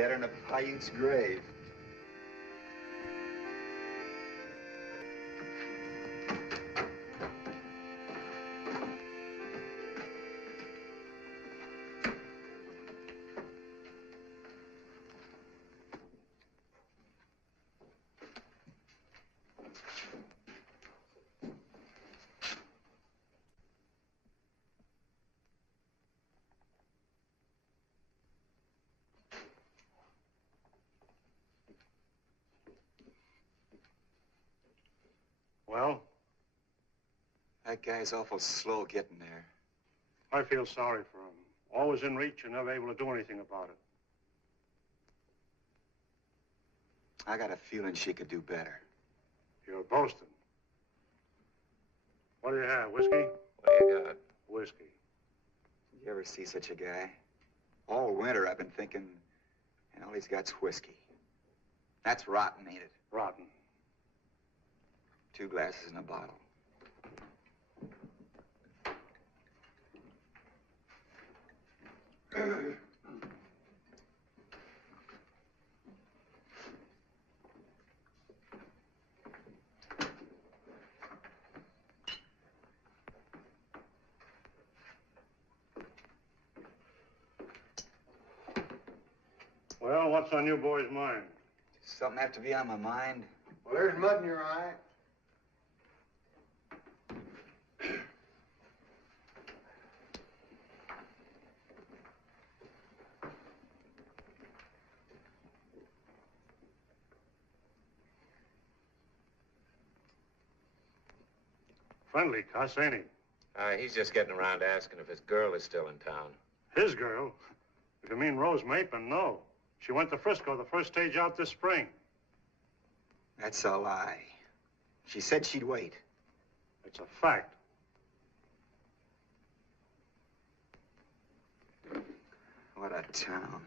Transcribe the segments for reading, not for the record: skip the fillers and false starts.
deader than a Paiute's grave. Well? That guy's awful slow getting there. I feel sorry for him. Always in reach and never able to do anything about it. I got a feeling she could do better. You're boasting. What do you have, whiskey? What do you got? Whiskey. Did you ever see such a guy? All winter I've been thinking, and all he's got's whiskey. That's rotten, ain't it? Rotten. 2 glasses in a bottle. Well, what's on you boys' mind? Does something have to be on my mind? Well, there's mud in your eye. Friendly cuss, ain't he? He's just getting around asking if his girl is still in town. His girl? If you mean Rose Mapin, no. She went to Frisco the first stage out this spring. That's a lie. She said she'd wait. It's a fact. What a town.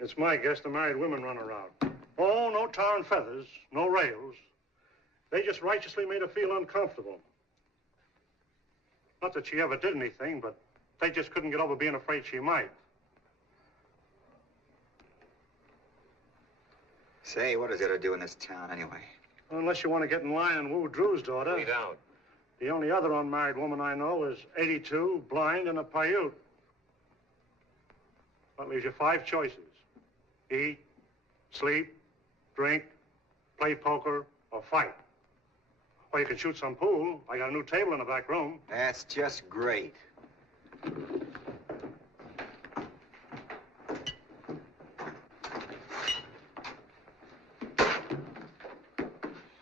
It's my guess the married women run around. Oh, no tar and feathers, no rails. They just righteously made her feel uncomfortable. Not that she ever did anything, but they just couldn't get over being afraid she might. Say, what does it do in this town anyway? Well, unless you want to get in line and woo Drew's daughter. We don't. The only other unmarried woman I know is 82, blind, and a Paiute. That leaves you 5 choices. Eat, sleep, drink, play poker, or fight. Or you can shoot some pool. I got a new table in the back room. That's just great.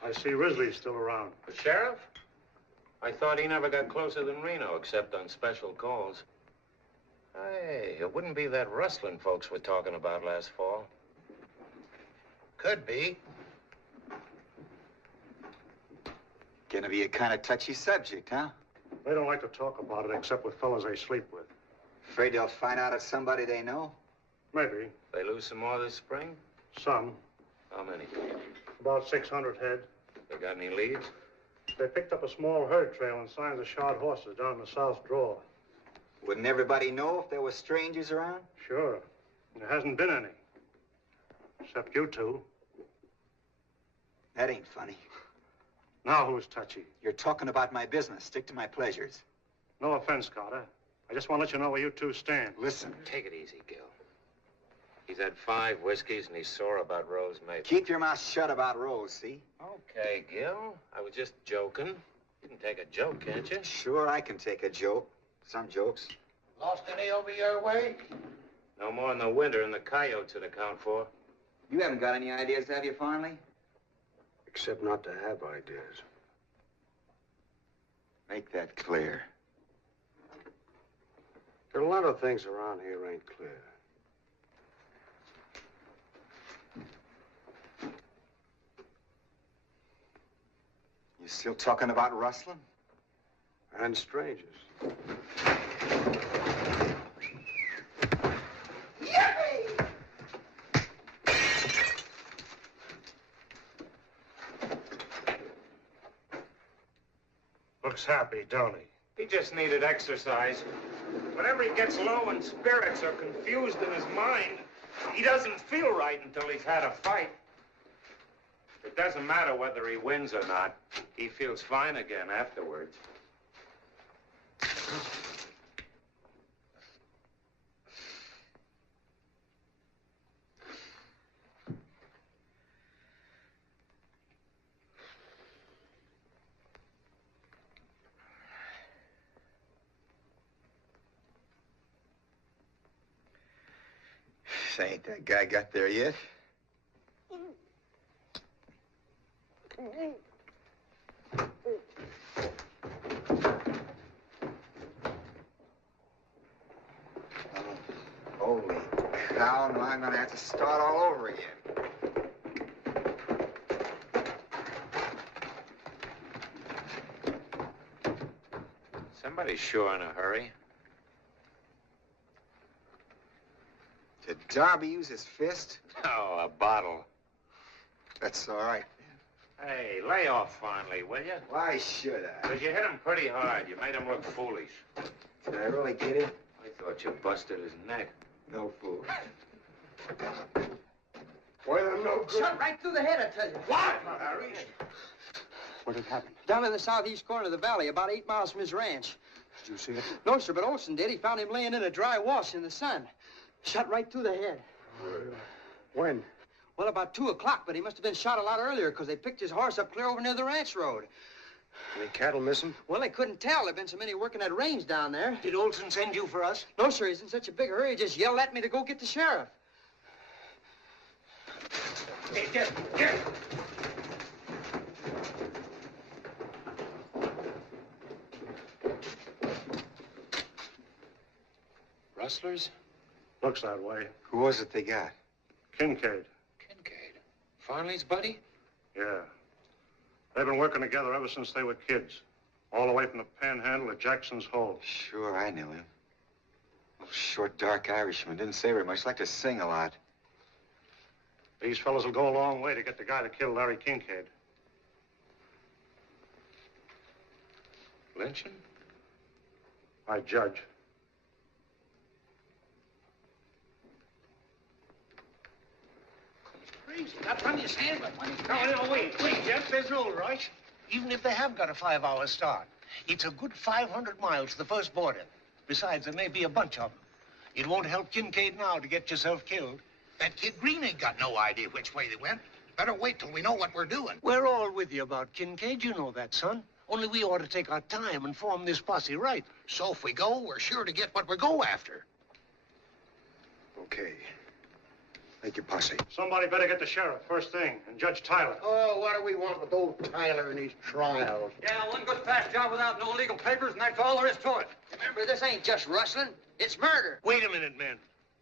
I see Risley's still around. The sheriff? I thought he never got closer than Reno, except on special calls. Hey, it wouldn't be that rustling folks were talking about last fall. Could be. Gonna be a kind of touchy subject, huh? They don't like to talk about it except with fellas they sleep with. Afraid they'll find out it's somebody they know? Maybe. They lose some more this spring? Some. How many? About 600 head. They got any leads? They picked up a small herd trail and signs of shod horses down in the south draw. Wouldn't everybody know if there were strangers around? Sure. There hasn't been any. Except you two. That ain't funny. Now who's touchy? You're talking about my business. Stick to my pleasures. No offense, Carter. I just want to let you know where you two stand. Listen. Take it easy, Gil. He's had 5 whiskeys and he's sore about Rose Mapin. Keep your mouth shut about Rose, see? Okay, Gil. I was just joking. You can take a joke, can't you? Sure, I can take a joke. Some jokes. Lost any over your way? No more in the winter and the coyotes would account for. You haven't got any ideas, have you, finally? Except not to have ideas. Make that clear. There are a lot of things around here ain't clear. You still talking about rustling? And strangers. Looks happy, don't he? He just needed exercise. Whenever he gets low in spirits or confused in his mind, He doesn't feel right until he's had a fight. It doesn't matter whether he wins or not. He feels fine again afterwards. Ain't that guy got there yet? Holy cow, now I'm gonna have to start all over again. Somebody's sure in a hurry. Did Darby use his fist? Oh, a bottle. That's all right. Hey, lay off finally, will you? Why should I? Because you hit him pretty hard. You made him look foolish. Did I really get him? I thought you busted his neck. No fool. Well, I'm no good. Shot right through the head, I tell you. What, Harry? What had happened? Down in the southeast corner of the valley, about 8 miles from his ranch. Did you see it? No, sir, but Olson did. He found him laying in a dry wash in the sun. Shot right through the head. When? Well, about 2 o'clock, but he must have been shot a lot earlier because they picked his horse up clear over near the ranch road. Any cattle missing? Well, they couldn't tell. There've been so many working that range down there. Did Olson send you for us? No, sir, he's in such a big hurry, he just yelled at me to go get the sheriff. Hey, get. Rustlers? Looks that way. Who was it they got? Kincaid. Kincaid. Farley's buddy? Yeah. They've been working together ever since they were kids. All the way from the Panhandle to Jackson's Hole. Sure, I knew him. Little short, dark Irishman. Didn't say very much. Liked to sing a lot. These fellas will go a long way to get the guy that killed Larry Kincaid. Lynching? I judge. Crazy. Got plenty of sand, but money. No, wait, Jeff. There's no rush. Even if they have got a 5-hour start, it's a good 500 miles to the first border. Besides, there may be a bunch of them. It won't help Kincaid now to get yourself killed. That kid Green ain't got no idea which way they went. Better wait till we know what we're doing. We're all with you about Kincaid. You know that, son. Only we ought to take our time and form this posse right. So if we go, we're sure to get what we go after. Okay. Make your posse. Somebody better get the sheriff first thing, and Judge Tyler. Oh, what do we want with old Tyler and his trials? Yeah, one good fast job without no legal papers, and that's all there is to it. Remember, this ain't just rustling. It's murder. Wait a minute, men.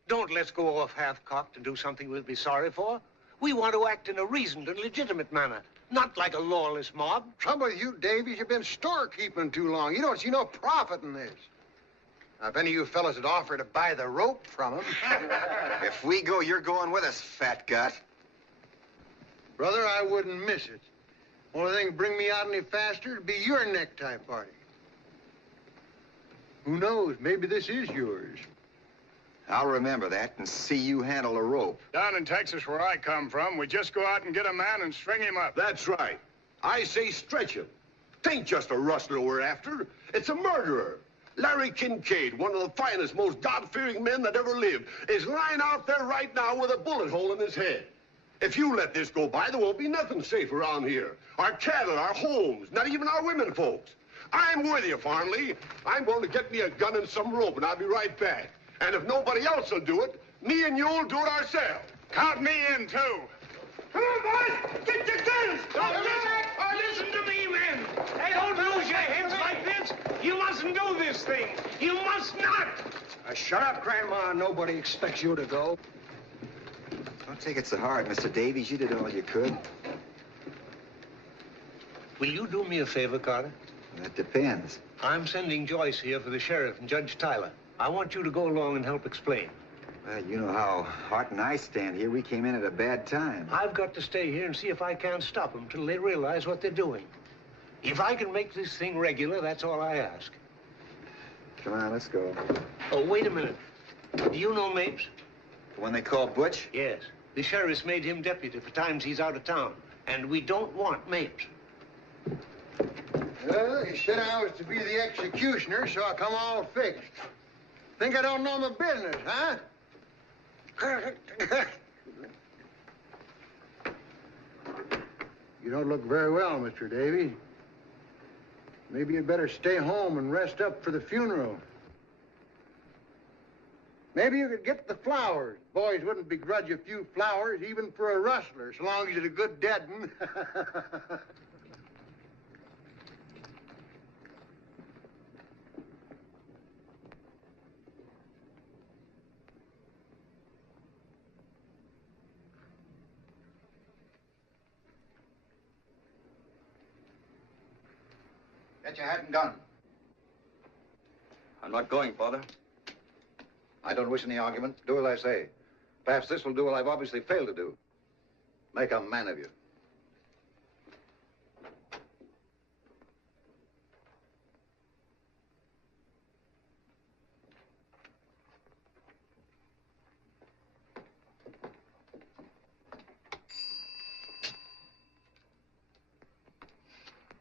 Don't let's go off half-cocked and do something we'll be sorry for. We want to act in a reasoned and legitimate manner, not like a lawless mob. Trouble with you, Davies, you've been storekeeping too long. You don't see no profit in this. Now, if any of you fellas would offer to buy the rope from him... If we go, you're going with us, fat gut. Brother, I wouldn't miss it. Only thing to bring me out any faster would be your necktie party. Who knows? Maybe this is yours. I'll remember that and see you handle a rope. Down in Texas, where I come from, we just go out and get a man and string him up. That's right. I say stretch him. Tain't just a rustler we're after. It's a murderer. Larry Kincaid, one of the finest, most God-fearing men that ever lived, is lying out there right now with a bullet hole in his head. If you let this go by, there won't be nothing safe around here. Our cattle, our homes, not even our women folks. I'm with you, Farnley. I'm going to get me a gun and some rope, and I'll be right back. And if nobody else will do it, me and you'll do it ourselves. Count me in, too. Come on, boys! Get your guns! Listen to me, men. Hey, don't lose your heads like this. You mustn't do this thing. You must not. Shut up, Grandma. Nobody expects you to go. Don't take it so hard, Mr. Davies. You did all you could. Will you do me a favor, Carter? That depends. I'm sending Joyce here for the sheriff and Judge Tyler. I want you to go along and help explain. Well, you know how Hart and I stand here. We came in at a bad time. I've got to stay here and see if I can't stop them till they realize what they're doing. If I can make this thing regular, that's all I ask. Come on, let's go. Oh, wait a minute. Do you know Mapes? The one they call Butch? Yes. The sheriff's made him deputy for times he's out of town. And we don't want Mapes. Well, he said I was to be the executioner, so I come all fixed. Think I don't know my business, huh? You don't look very well, Mr. Davies. Maybe you'd better stay home and rest up for the funeral. Maybe you could get the flowers. Boys wouldn't begrudge a few flowers, even for a rustler, so long as it's a good dead one. Bet you hadn't done. I'm not going, Father. I don't wish any argument. Do as I say. Perhaps this will do what I've obviously failed to do. Make a man of you.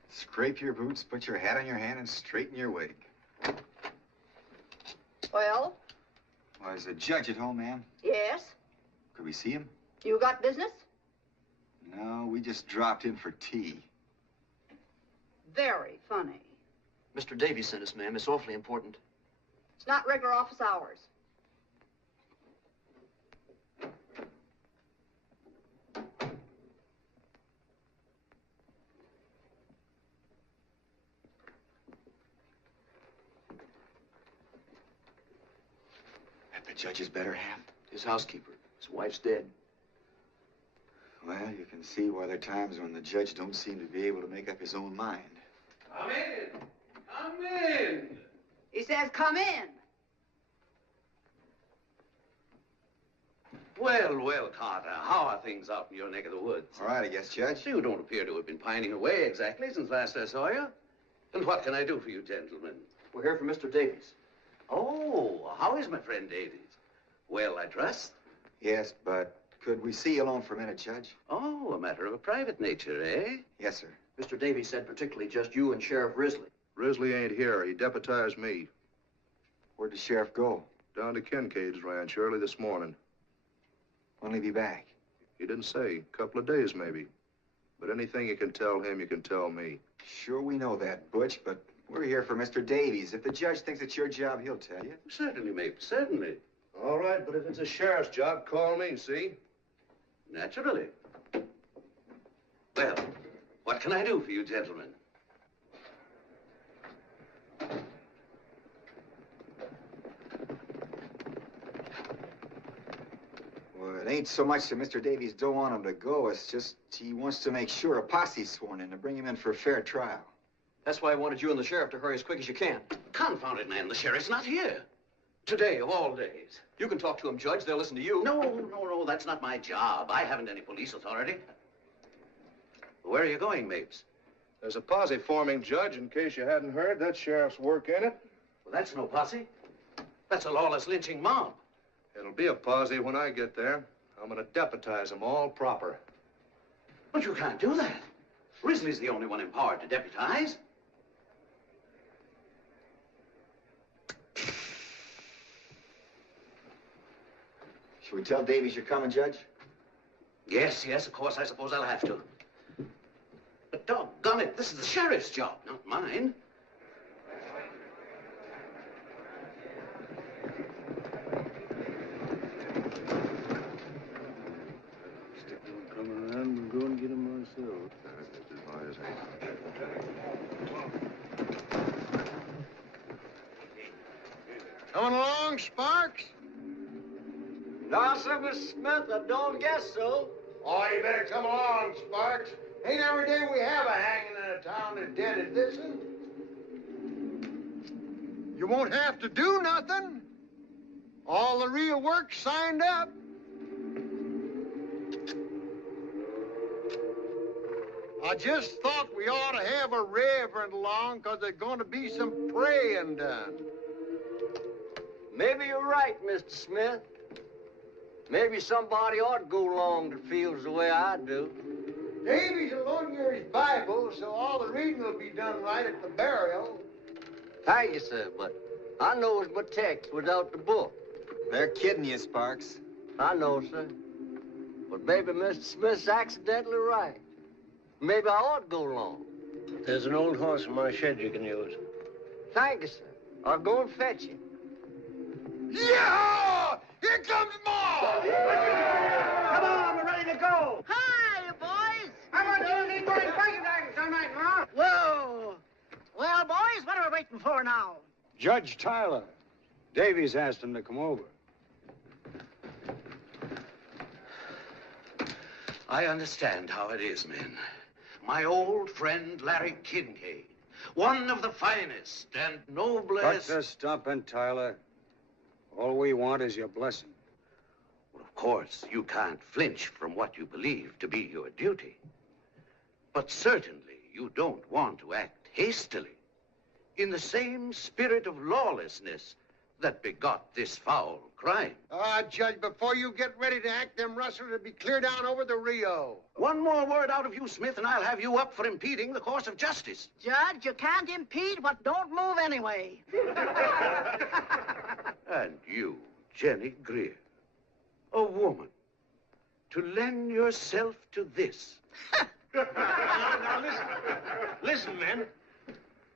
Scrape your boots, put your hat on your hand, and straighten your wig. Well? Well, is the judge at home, ma'am? Yes. Could we see him? You got business? No, we just dropped in for tea. Very funny. Mr. Davies sent us, ma'am. It's awfully important. It's not regular office hours. That the judge's better half? His housekeeper. His wife's dead. Well, you can see why there are times when the judge don't seem to be able to make up his own mind. Come in. Come in. He says, come in. Well, well, Carter, how are things out in your neck of the woods? All right, I guess, Judge. You don't appear to have been pining away exactly since last I saw you. And what can I do for you, gentlemen? We're here for Mr. Davies. Oh, how is my friend Davies? Well, I trust. Yes, but could we see you alone for a minute, Judge? Oh, a matter of a private nature, eh? Yes, sir. Mr. Davies said particularly just you and Sheriff Risley. Risley ain't here. He deputized me. Where'd the sheriff go? Down to Kincaid's ranch early this morning. When'll he be back? He didn't say. A couple of days, maybe. But anything you can tell him, you can tell me. Sure, we know that, Butch, but we're here for Mr. Davies. If the judge thinks it's your job, he'll tell you. Certainly, mate, certainly. All right, but if it's a sheriff's job, call me, see? Naturally. Well, what can I do for you, gentlemen? Well, it ain't so much that Mr. Davies don't want him to go. It's just he wants to make sure a posse's sworn in to bring him in for a fair trial. That's why I wanted you and the sheriff to hurry as quick as you can. Confound it, man. The sheriff's not here. Today, of all days. You can talk to him, Judge. They'll listen to you. No, that's not my job. I haven't any police authority. Where are you going, Mapes? There's a posse forming, Judge, in case you hadn't heard. That sheriff's work in it. Well, that's no posse. That's a lawless lynching mob. It'll be a posse when I get there. I'm gonna deputize them all proper. But you can't do that. Risley's the only one empowered to deputize. Should we tell Davies you're coming, Judge? Yes, of course, I suppose I'll have to. But doggone it, this is the sheriff's job, not mine. Coming around, I'm going to get him myself. Coming along, Sparks? No, sir, Mr. Smith, I don't guess so. Oh, you better come along, Sparks. Ain't every day we have a hanging in a town as dead as this one. You won't have to do nothing. All the real work's signed up. I just thought we ought to have a reverend along, 'cause there's going to be some praying done. Maybe you're right, Mr. Smith. Maybe somebody ought to go along that feels the way I do. Davies will loan you his Bible, so all the reading will be done right at the burial. Thank you, sir, but I knows my text without the book. They're kidding you, Sparks. I know, sir. But maybe Mr. Smith's accidentally right. Maybe I ought to go along. There's an old horse in my shed you can use. Thank you, sir. I'll go and fetch him. Yeah! Here comes Ma! Come on, we're ready to go. Hi, boys. I want you to leave my back tonight, Ma. Whoa. Well, boys, what are we waiting for now? Judge Tyler. Davies asked him to come over. I understand how it is, men. My old friend Larry Kincaid, one of the finest and noblest... Cut the stumping, Tyler. All we want is your blessing. Well, of course, you can't flinch from what you believe to be your duty. But certainly you don't want to act hastily, in the same spirit of lawlessness that begot this foul crime. Judge, before you get ready to act, them rustlers will be clear down over the Rio. One more word out of you, Smith, and I'll have you up for impeding the course of justice. Judge, you can't impede what don't move anyway. And you, Jenny Greer, a woman, to lend yourself to this. Now, listen, men.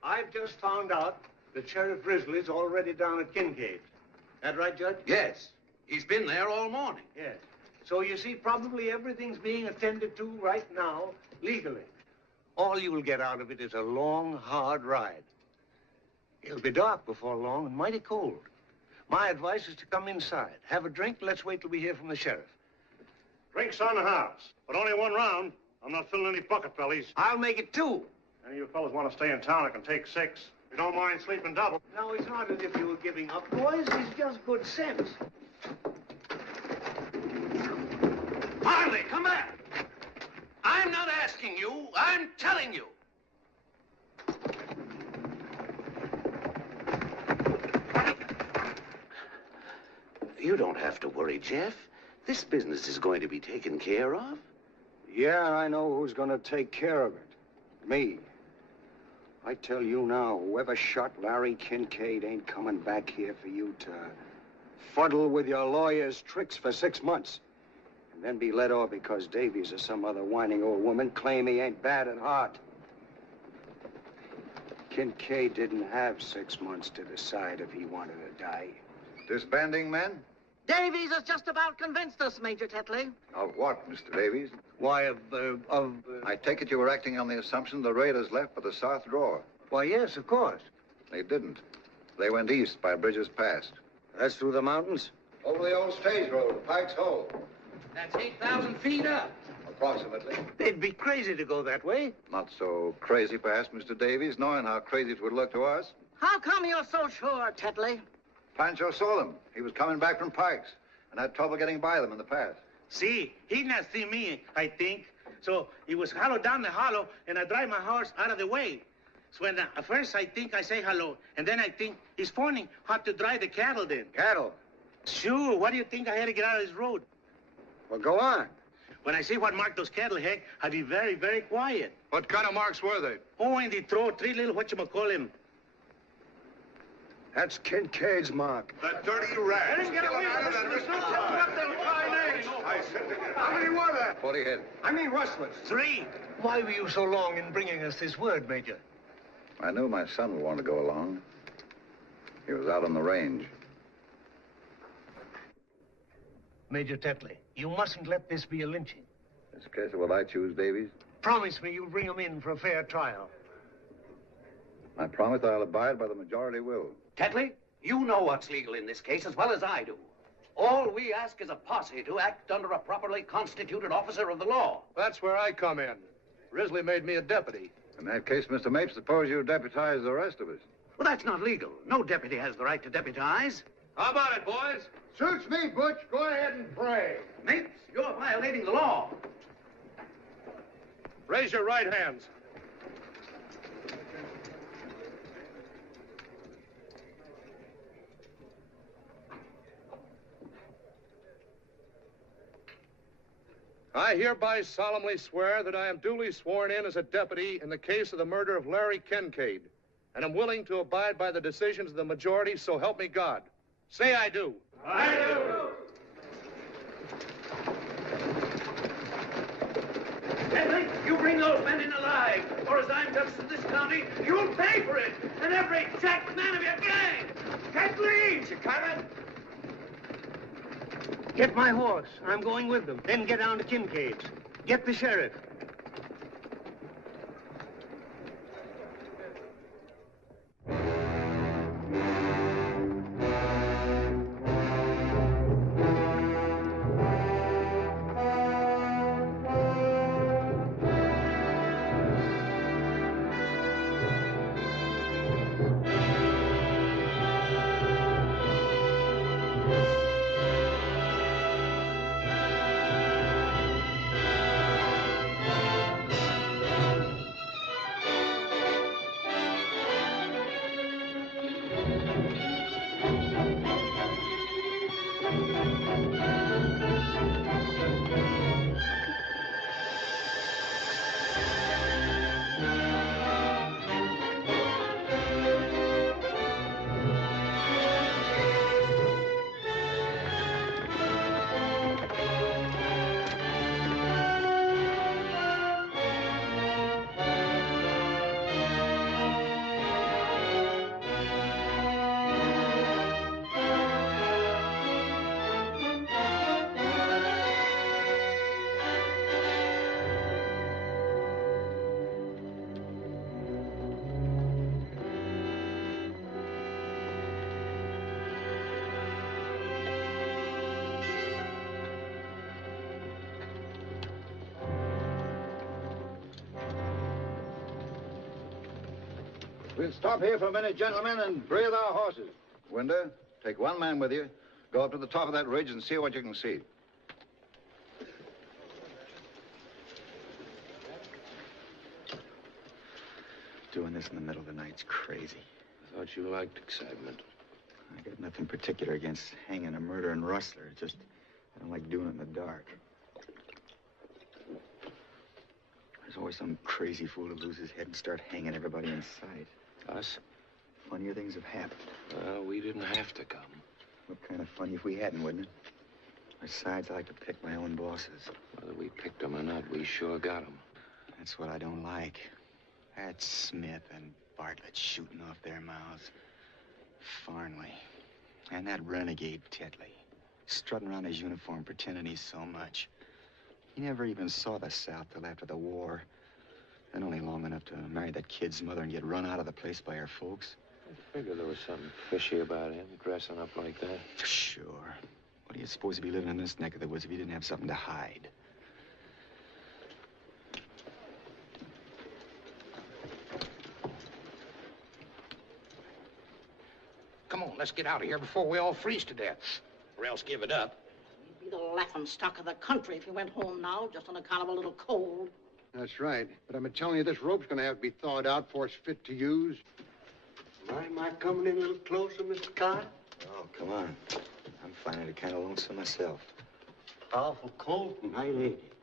I've just found out that Sheriff Risley's already down at Kincaid's. That right, Judge? Yes. He's been there all morning. Yes. So you see, probably everything's being attended to right now, legally. All you will get out of it is a long, hard ride. It'll be dark before long and mighty cold. My advice is to come inside, have a drink, let's wait till we hear from the sheriff. Drinks on the house, but only one round. I'm not filling any bucket bellies. I'll make it 2. Any of you fellas want to stay in town, I can take 6. If you don't mind sleeping double. No, it's not as if you were giving up, boys. It's just good sense. Marley, come back! I'm not asking you, I'm telling you. You don't have to worry, Jeff. This business is going to be taken care of. Yeah, I know who's going to take care of it. Me. I tell you now, whoever shot Larry Kincaid ain't coming back here for you to fuddle with your lawyer's tricks for 6 months. And then be let off because Davies or some other whining old woman claim he ain't bad at heart. Kincaid didn't have 6 months to decide if he wanted to die. Disbanding, men? Davies has just about convinced us, Major Tetley. Of what, Mr. Davies? Why, I take it you were acting on the assumption the raiders left for the south drawer. Why, yes, of course. They didn't. They went east by Bridges Pass. That's through the mountains? Over the old stage road, Pike's Hole. That's 8,000 feet up. Approximately. They'd be crazy to go that way. Not so crazy, perhaps, Mr. Davies, knowing how crazy it would look to us. How come you're so sure, Tetley? Pancho saw them. He was coming back from Pike's and had trouble getting by them in the pass. See, he not see me, I think. So he was hollow down the hollow, and I drive my horse out of the way. So when at first I think I say hello, and then I think he's phoning how to drive the cattle then. Cattle? Sure, what do you think I had to get out of this road? Well, go on. When I see what marked those cattle, Heck, I'd be very, very quiet. What kind of marks were they? Oh, and they throw 3 little whatchamacallit. That's Kincaid's mark. That dirty rat. Let him get away from us. How many were there? 40 head. I mean rustlers. 3. Why were you so long in bringing us this word, Major? I knew my son would want to go along. He was out on the range. Major Tetley, you mustn't let this be a lynching. This case of what I choose, Davies. Promise me you'll bring him in for a fair trial. I promise I'll abide by the majority will. Tetley, you know what's legal in this case as well as I do. All we ask is a posse to act under a properly constituted officer of the law. That's where I come in. Risley made me a deputy. In that case, Mr. Mapes, suppose you deputize the rest of us. Well, that's not legal. No deputy has the right to deputize. How about it, boys? Suits me, Butch. Go ahead and pray. Mapes, you're violating the law. Raise your right hands. I hereby solemnly swear that I am duly sworn in as a deputy in the case of the murder of Larry Kincaid, and am willing to abide by the decisions of the majority, so help me God. Say I do. I do. Henry, you bring those men in alive, or as I'm justice of this county, you'll pay for it, and every jack man of your gang. Get leads, you coming? Get my horse. I'm going with them. Then get down to Kincaid's. Get the sheriff. We'll stop here for a minute, gentlemen, and breathe our horses. Winder, take one man with you. Go up to the top of that ridge and see what you can see. Doing this in the middle of the night's crazy. I thought you liked excitement. I got nothing particular against hanging a murdering rustler. It's just, I don't like doing it in the dark. There's always some crazy fool who loses his head and start hanging everybody in sight. Us? Funnier things have happened. Well, we didn't have to come. What kind of funny if we hadn't, wouldn't it? Besides, I like to pick my own bosses. Whether we picked them or not, we sure got them. That's what I don't like. That Smith and Bartlett shooting off their mouths. Farnley. And that renegade Tetley. Strutting around his uniform, pretending he's so much. He never even saw the South till after the war. And only long enough to marry that kid's mother and get run out of the place by her folks. I figured there was something fishy about him, dressing up like that. Sure. What do you suppose he'd be living in this neck of the woods if he didn't have something to hide? Come on, let's get out of here before we all freeze to death. Or else give it up. You'd be the laughing stock of the country if you went home now, just on account of a little cold. That's right. But I'm telling you, this rope's going to have to be thawed out before it's fit to use. Am I coming in a little closer, Mr. Carter? Oh, come on. I'm finding it kind of lonesome myself. Awful cold tonight, ain't it?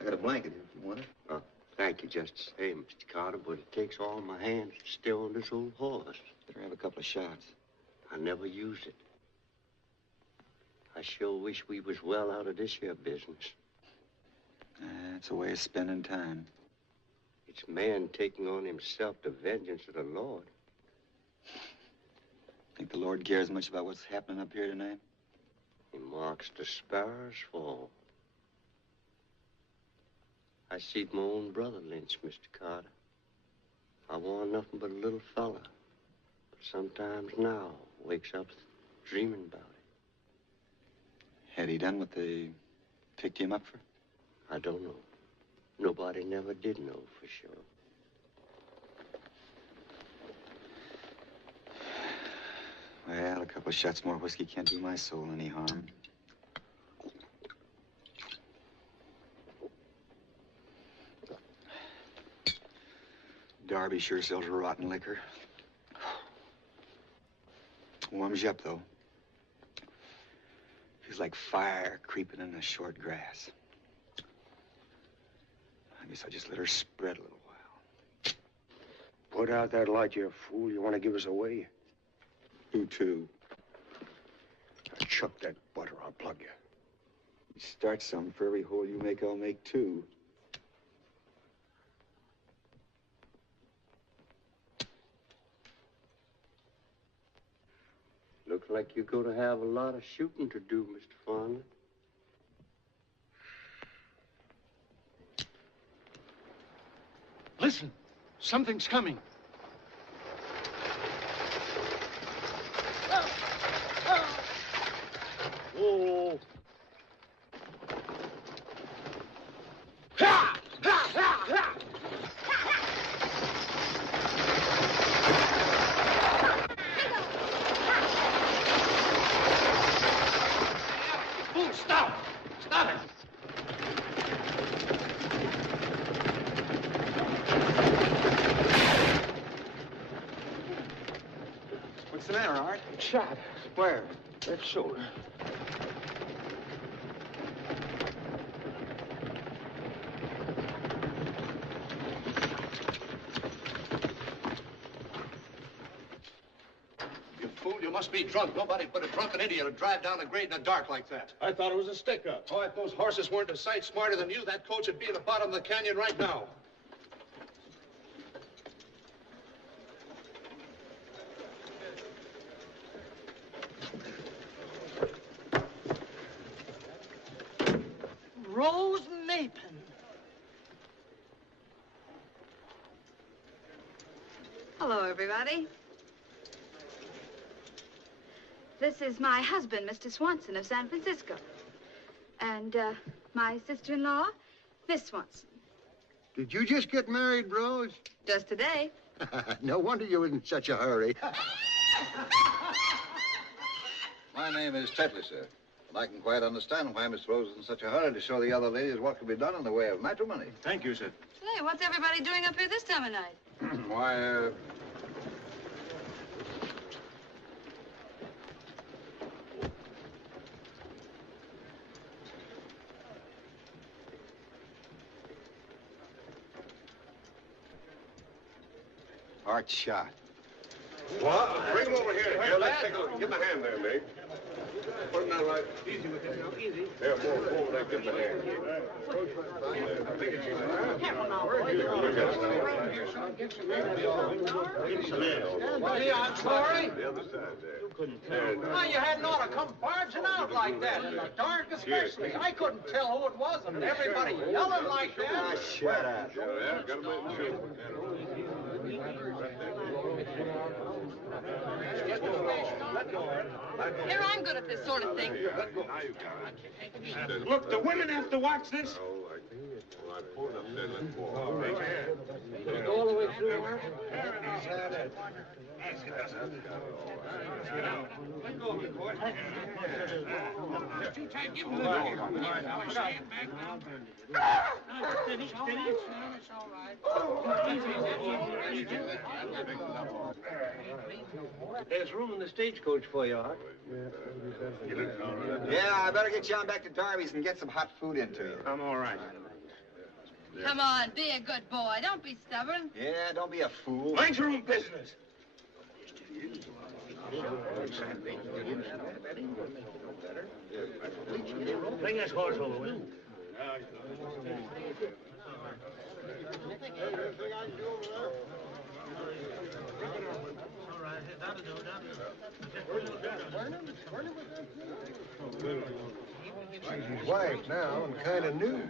I got a blanket if you want it. Oh, thank you just the same, Mr. Carter, but it takes all my hands to steer on this old horse. Better have a couple of shots. I never use it. I sure wish we was well out of this here business. It's a way of spending time. It's man taking on himself the vengeance of the Lord. Think the Lord cares much about what's happening up here tonight? He marks the sparrows fall. I seed my own brother lynched, Mr. Carter. I warn't nothing but a little fella. But sometimes now wakes up dreaming about it. Had he done what they picked him up for? I don't know. Nobody never did know for sure. Well, a couple of shots more whiskey can't do my soul any harm. Darby sure sells rotten liquor. Warms you up, though. Feels like fire creeping in the short grass. I guess I just let her spread a little while. Put out that light, you fool. You want to give us away? Who to? Now chuck that butter, I'll plug you. You start some. For every hole you make, I'll make two. Looks like you're going to have a lot of shooting to do, Mr. Farnley. Listen, something's coming. Oh. Fool, stop! Stop it! What's the matter, Art? Shot. Where? Left shoulder. You fool, you must be drunk. Nobody but a drunken idiot would drive down the grade in the dark like that. I thought it was a stick-up. Oh, if those horses weren't a sight smarter than you, that coach would be at the bottom of the canyon right now. Rose Mapin. Hello, everybody. This is my husband, Mr. Swanson of San Francisco. And my sister-in-law, Miss Swanson. Did you just get married, Rose? Just today. No wonder you were in such a hurry. My name is Tetley, sir. And I can quite understand why Miss Rose is in such a hurry to show the other ladies what can be done in the way of matrimony. Thank you, sir. Say, what's everybody doing up here this time of night? Why, Art shot. What? Bring him over here. Here, let's take a look. Give him a hand there, Nate. Put him down right. Easy with it now, easy. There, forward there. Give him a hand. Careful now, boys. Hey, I'm sorry. The other side there. You couldn't tell. Why, you hadn't ought to come barging out like that in the dark especially. I couldn't tell who it was, and everybody yelling like that. Shut up. Yeah, got him in the shoe. Here, I'm good at this sort of thing. Look, the women have to watch this. Oh, I pulled up there. Let's walk. Go all the way through, Mark. Let go of it, boy. Too tight. Give him the door. Stand back. Finish. It's all right. There's room in the stagecoach for you, Art. Yeah, I better get you on back to Darby's and get some hot food into you. I'm all right. Come on, be a good boy. Don't be stubborn. Yeah, don't be a fool. Mind your own business. Bring this horse over, will you? She's his wife now and kind of new.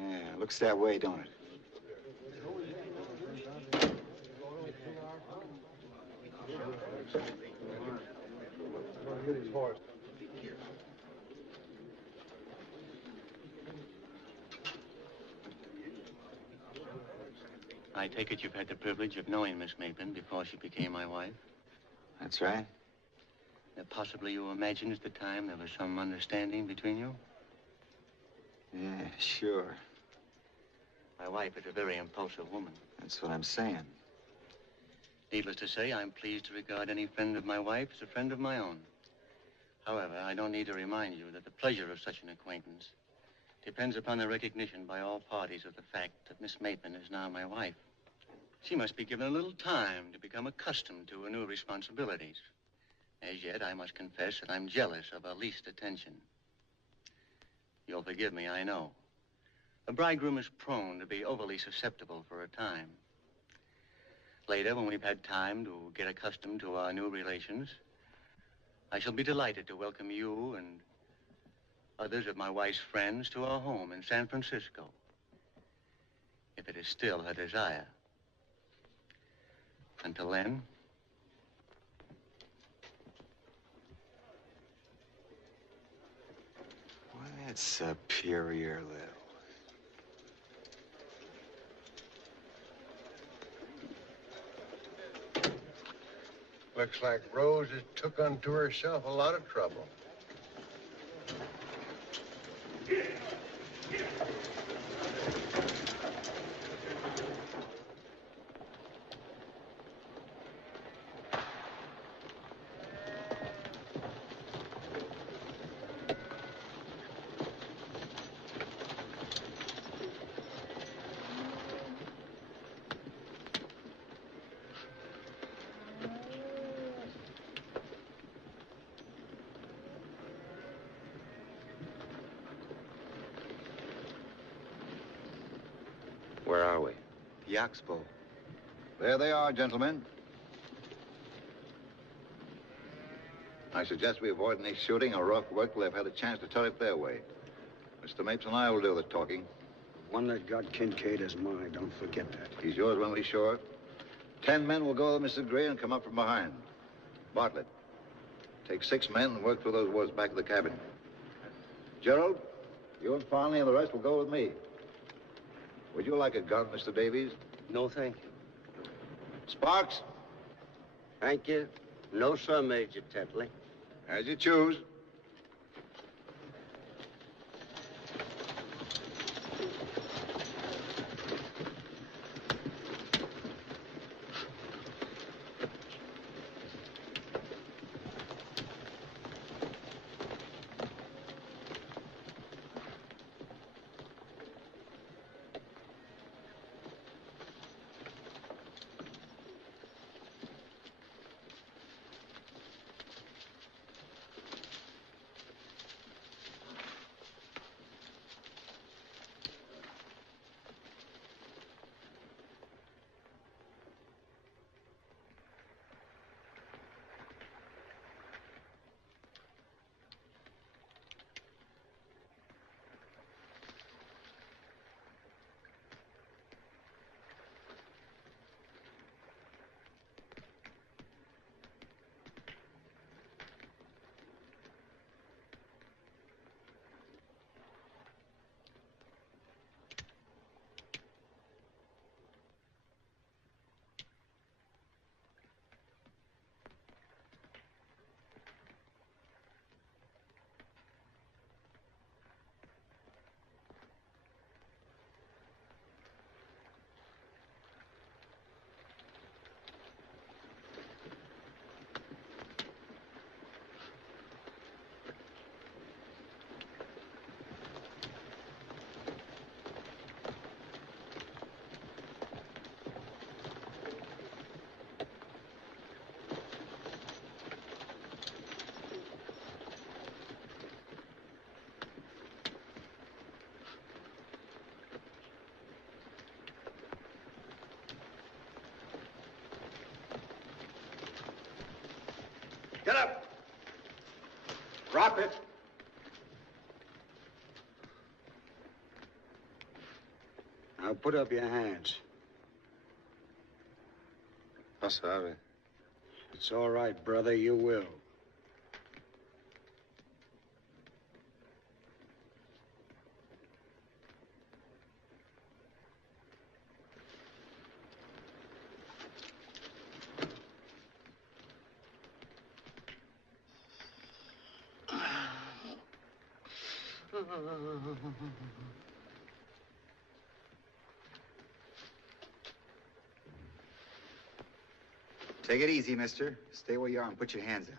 Yeah, looks that way, don't it? I take it you've had the privilege of knowing Miss Mapin before she became my wife? That's right. That possibly you imagined at the time there was some understanding between you? Yeah, sure. My wife is a very impulsive woman. That's what I'm saying. Needless to say, I'm pleased to regard any friend of my wife as a friend of my own. However, I don't need to remind you that the pleasure of such an acquaintance depends upon the recognition by all parties of the fact that Miss Maitland is now my wife. She must be given a little time to become accustomed to her new responsibilities. As yet, I must confess that I'm jealous of her least attention. You'll forgive me, I know. A bridegroom is prone to be overly susceptible for a time. Later, when we've had time to get accustomed to our new relations, I shall be delighted to welcome you and others of my wife's friends to our home in San Francisco, if it is still her desire. Until then, Why, that's superior little. Looks like Rose has took unto herself a lot of trouble. Where are we? The Oxbow. There they are, gentlemen. I suggest we avoid any shooting or rough work till they've had a chance to tell it their way. Mr. Mapes and I will do the talking. The one that got Kincaid is mine. Don't forget that. He's yours when we're sure. 10 men will go with Mrs. Gray and come up from behind. Bartlett, take 6 men and work through those woods back of the cabin. Gerald, you and Farnley and the rest will go with me. Would you like a gun, Mr. Davies? No, thank you. Sparks? Thank you. No, sir, Major Tetley. As you choose. Get up! Drop it! Now put up your hands. I'm sorry. It's all right, brother. You will. Take it easy, mister. Stay where you are and put your hands up.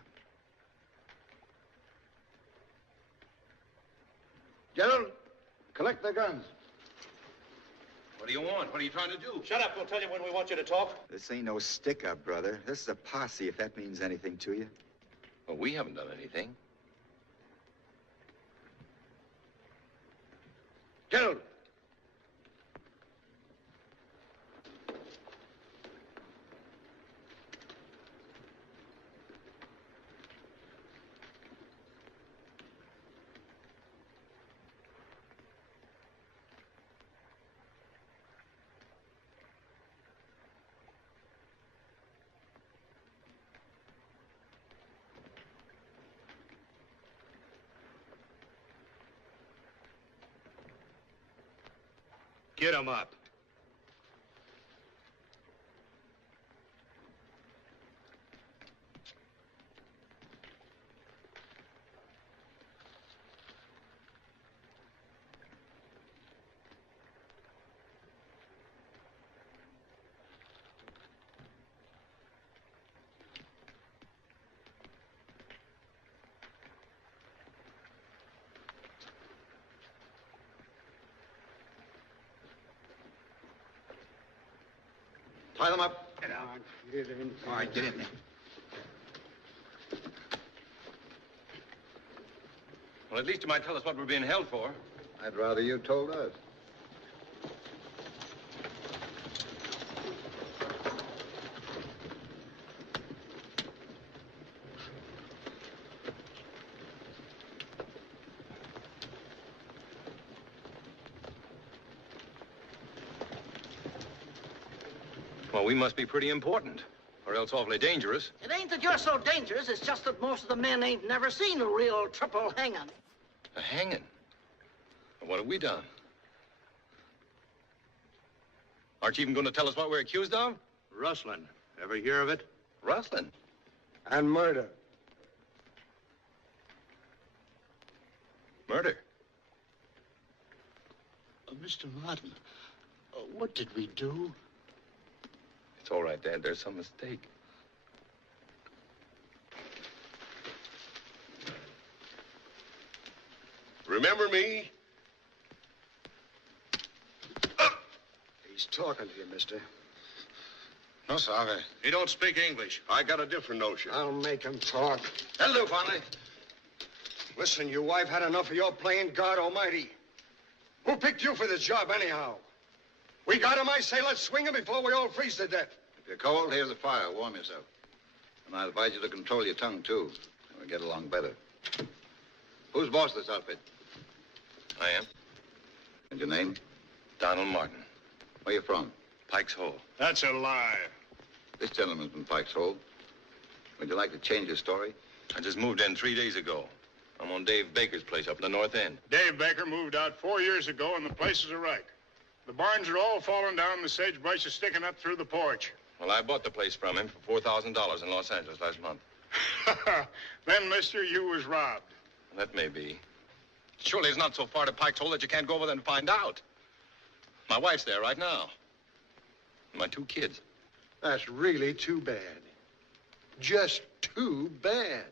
Gerald, Collect the guns. What do you want? What are you trying to do? Shut up. We'll tell you when we want you to talk. This ain't no stick-up, brother. This is a posse, if that means anything to you. Well, we haven't done anything. Gerald. Get him up. Tie them up. Get on. Get in. All right, get in there. Well, at least you might tell us what we're being held for. I'd rather you told us. Well, we must be pretty important, or else awfully dangerous. It ain't that you're so dangerous, it's just that most of the men ain't never seen a real triple hanging. A hanging? Well, what have we done? Aren't you even going to tell us what we're accused of? Rustling. Ever hear of it? Rustling. And murder. Murder. Mr. Martin, what did we do? It's all right, Dad. There's some mistake. Remember me? He's talking to you, mister. No, sir. He don't speak English. I got a different notion. I'll make him talk. That'll do, Farley. Listen, you wife had enough of your playing God Almighty. Who picked you for this job, anyhow? We got him, I say, let's swing him before we all freeze to death. If you're cold, here's a fire. Warm yourself. And I advise you to control your tongue, too. And we'll get along better. Who's boss of this outfit? I am. And your name? Donald Martin. Where you from? Pike's Hole. That's a lie. This gentleman's from Pike's Hole. Would you like to change your story? I just moved in 3 days ago. I'm on Dave Baker's place up in the north end. Dave Baker moved out 4 years ago, and the place is a wreck. The barns are all falling down, the sagebrush is sticking up through the porch. Well, I bought the place from him for $4,000 in Los Angeles last month. Then, mister, you was robbed. That may be. Surely it's not so far to Pike's Hole that you can't go over there and find out. My wife's there right now. And my 2 kids. That's really too bad. Just too bad.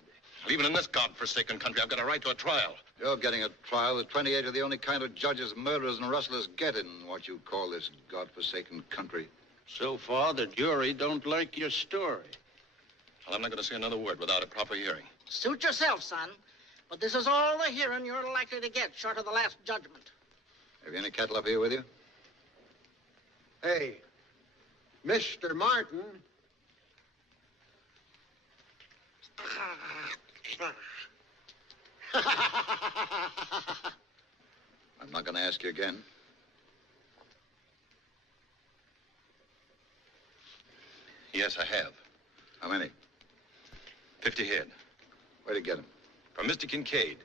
Well, even in this godforsaken country, I've got a right to a trial. You're getting a trial that 28 are the only kind of judges murderers and rustlers get in what you call this godforsaken country. So far, the jury don't like your story. Well, I'm not going to say another word without a proper hearing. Suit yourself, son. But this is all the hearing you're likely to get, short of the last judgment. Have you any cattle up here with you? Hey, Mr. Martin. I'm not going to ask you again. Yes, I have. How many? 50 head. Where'd you get them? From Mr. Kincaid.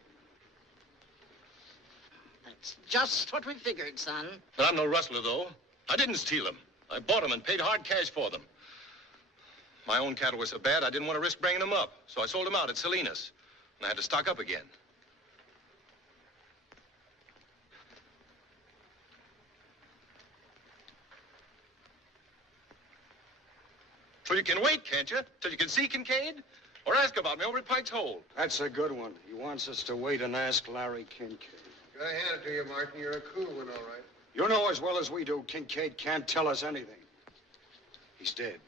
That's just what we figured, son. But I'm no rustler, though. I didn't steal them. I bought them and paid hard cash for them. My own cattle were so bad, I didn't want to risk bringing them up. So I sold them out at Salinas. And I had to stock up again. So you can wait, can't you? Till you can see Kincaid? Or ask about me over at Pike's Hole. That's a good one. He wants us to wait and ask Larry Kincaid. I hand it to you, Martin. You're a cool one, all right. You know as well as we do, Kincaid can't tell us anything. He's dead.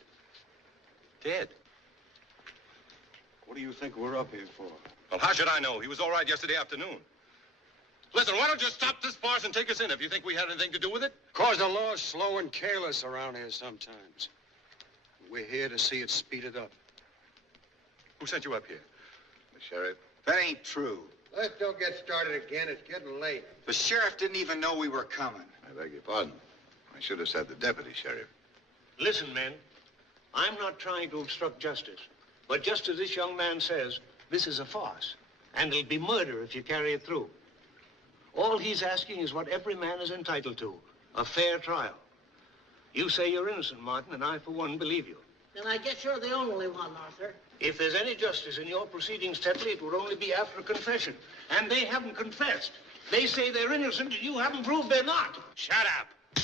Dead? What do you think we're up here for? Well, how should I know? He was all right yesterday afternoon. Listen, why don't you stop this farce and take us in if you think we had anything to do with it? Cause the law's slow and careless around here sometimes. We're here to see it speeded up. Who sent you up here? The sheriff. That ain't true. Let's don't get started again. It's getting late. The sheriff didn't even know we were coming. I beg your pardon. I should have said the deputy sheriff. Listen, men. I'm not trying to obstruct justice. But just as this young man says, this is a farce. And it'll be murder if you carry it through. All he's asking is what every man is entitled to. A fair trial. You say you're innocent, Martin, and I, for one, believe you. Then I guess you're the only one, Arthur. If there's any justice in your proceedings, Tetley, it would only be after a confession. And they haven't confessed. They say they're innocent, and you haven't proved they're not. Shut up.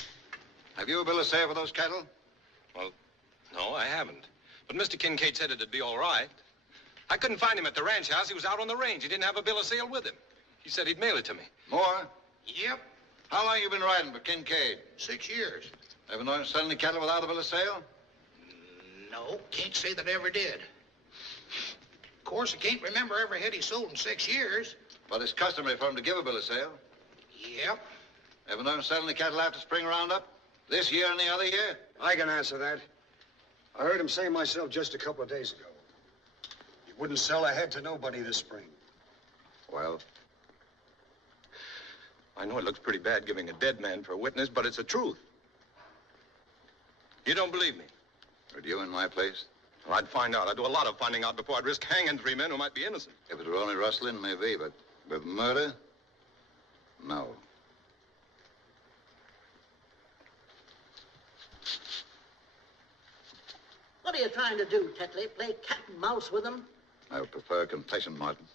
Have you a bill of sale for those cattle? Well, no, I haven't. But Mr. Kincaid said it'd be all right. I couldn't find him at the ranch house. He was out on the range. He didn't have a bill of sale with him. He said he'd mail it to me. More? Yep. How long you been riding for Kincaid? 6 years. Ever known him sell any cattle without a bill of sale? No, can't say that I ever did. Of course, I can't remember every head he sold in 6 years. But it's customary for him to give a bill of sale. Yep. Ever known him sell any cattle after spring roundup? This year and the other year? I can answer that. I heard him say myself just a couple of days ago. He wouldn't sell a head to nobody this spring. Well? I know it looks pretty bad giving a dead man for a witness, but it's the truth. You don't believe me? Would you in my place? Well, I'd find out. I'd do a lot of finding out before I'd risk hanging 3 men who might be innocent. If it were only rustling, maybe, but with murder? No. What are you trying to do, Tetley? Play cat and mouse with them? I would prefer a confession, Martin.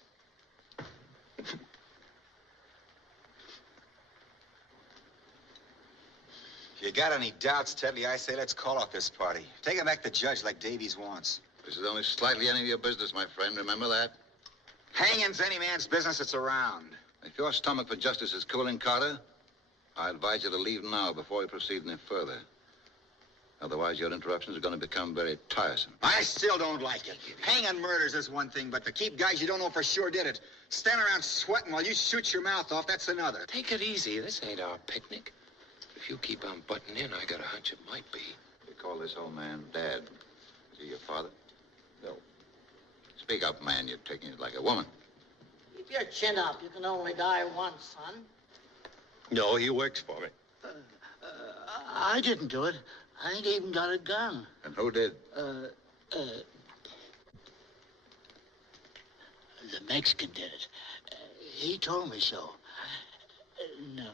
If you got any doubts, Tetley, I say let's call off this party. Take him back to judge like Davies wants. This is only slightly any of your business, my friend. Remember that? Hanging's any man's business that's around. If your stomach for justice is cooling, Carter, I advise you to leave now before we proceed any further. Otherwise, your interruptions are going to become very tiresome. I still don't like it. Hanging murders is one thing, but to keep guys you don't know for sure did it, stand around sweating while you shoot your mouth off, that's another. Take it easy. This ain't our picnic. If you keep on butting in, I got a hunch it might be. You call this old man Dad. Is he your father? No. Speak up, man. You're taking it like a woman. Keep your chin up. You can only die once, son. No, he works for me. I didn't do it. I ain't even got a gun. And who did? The Mexican did it. He told me so. No.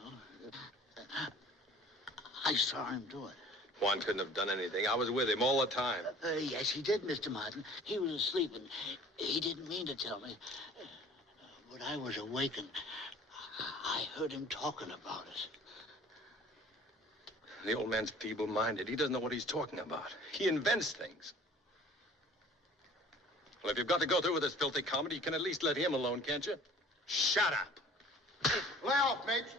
I saw him do it. Juan couldn't have done anything. I was with him all the time. Yes, he did, Mr. Martin. He was asleep, and he didn't mean to tell me. But I was awakened. I heard him talking about it. The old man's feeble-minded. He doesn't know what he's talking about. He invents things. Well, if you've got to go through with this filthy comedy, you can at least let him alone, can't you? Shut up. Lay off, mates.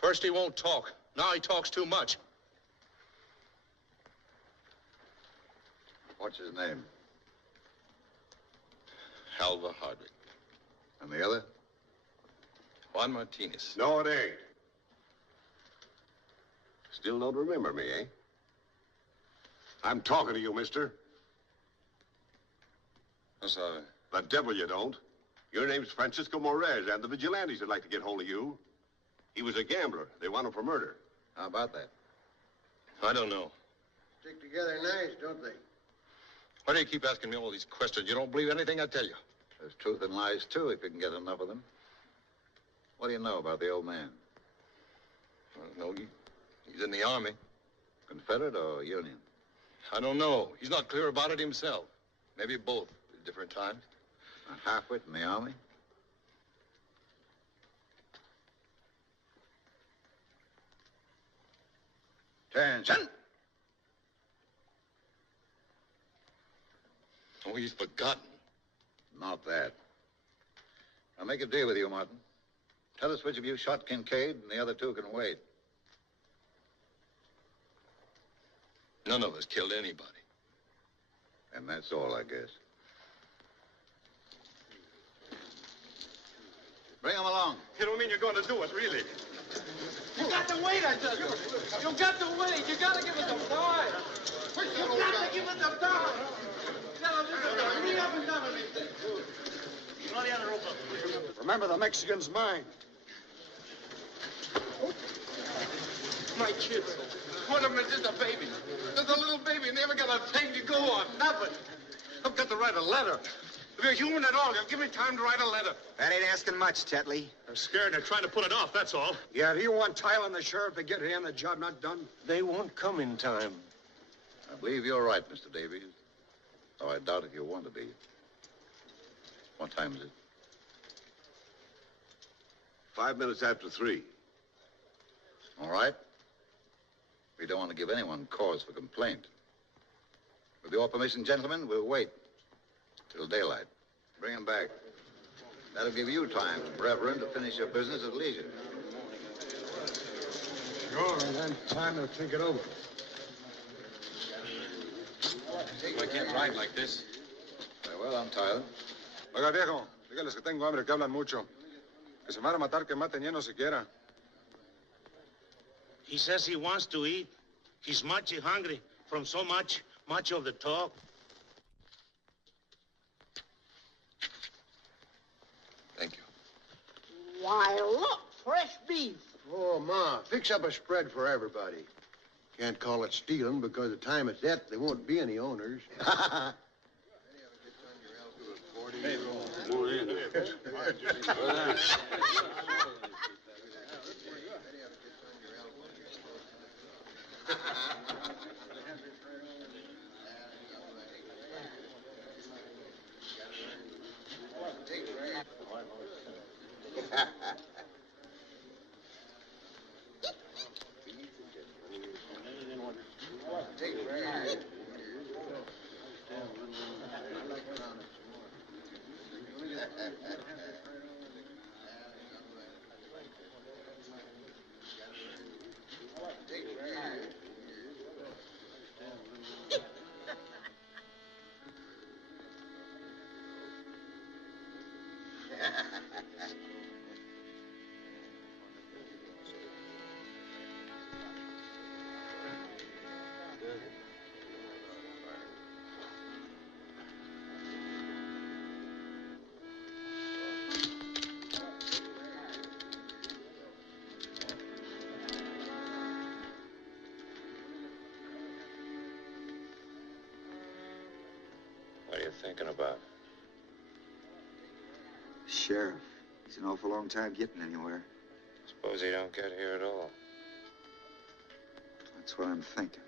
First he won't talk. Now he talks too much. What's his name? Alva Hardwick. And the other? Juan Martinez. No, it ain't. Still don't remember me, eh? I'm talking to you, mister. Yes, sir. The devil you don't. Your name's Francisco Morez, and the vigilantes would like to get hold of you. He was a gambler. They want him for murder. How about that? I don't know. Stick together nice, don't they? Why do you keep asking me all these questions? You don't believe anything I tell you. There's truth in lies, too, if you can get enough of them. What do you know about the old man? I don't know. He's in the Army. Confederate or Union? I don't know. He's not clear about it himself. Maybe both at different times. A half-wit in the Army? Attention! Oh, he's forgotten. Not that. I'll make a deal with you, Martin. Tell us which of you shot Kincaid, and the other two can wait. None of us killed anybody. And that's all, I guess. Bring him along. You don't mean you're going to do it, really? You got to wait, I tell you. You got to wait. You got to give us some time. You got to give us some time. Tell them hurry up and done everything. Remember, the Mexican's mine. My kids. One of them is just a baby. Just a little baby, and never got a thing to go on. Nothing. I've got to write a letter. If you're human at all, you'll give me time to write a letter. That ain't asking much, Tetley. They're scared. They're trying to put it off, that's all. Yeah, do you want Tyler and the sheriff to get here and the job not done? They won't come in time. I believe you're right, Mr. Davies. Though I doubt if you want to be. What time is it? 5 minutes after 3. All right. We don't want to give anyone cause for complaint. With your permission, gentlemen, we'll wait till daylight. Bring him back. That'll give you time, Reverend, to finish your business at leisure. Sure, and then time to think it over. I can't ride like this. Very well, I'm Tyler. Oiga, viejo, dígales que tengo hambre, que hablan mucho. Que se van a matar, que maten ya no siquiera. He says he wants to eat. He's mighty hungry from so much of the talk. Thank you. Why, look, fresh beef. Oh, Ma, fix up a spread for everybody. Can't call it stealing because the time it's at, there won't be any owners. What are you thinking about? Sheriff, he's an awful long time getting anywhere. Suppose he don't get here at all. That's what I'm thinking.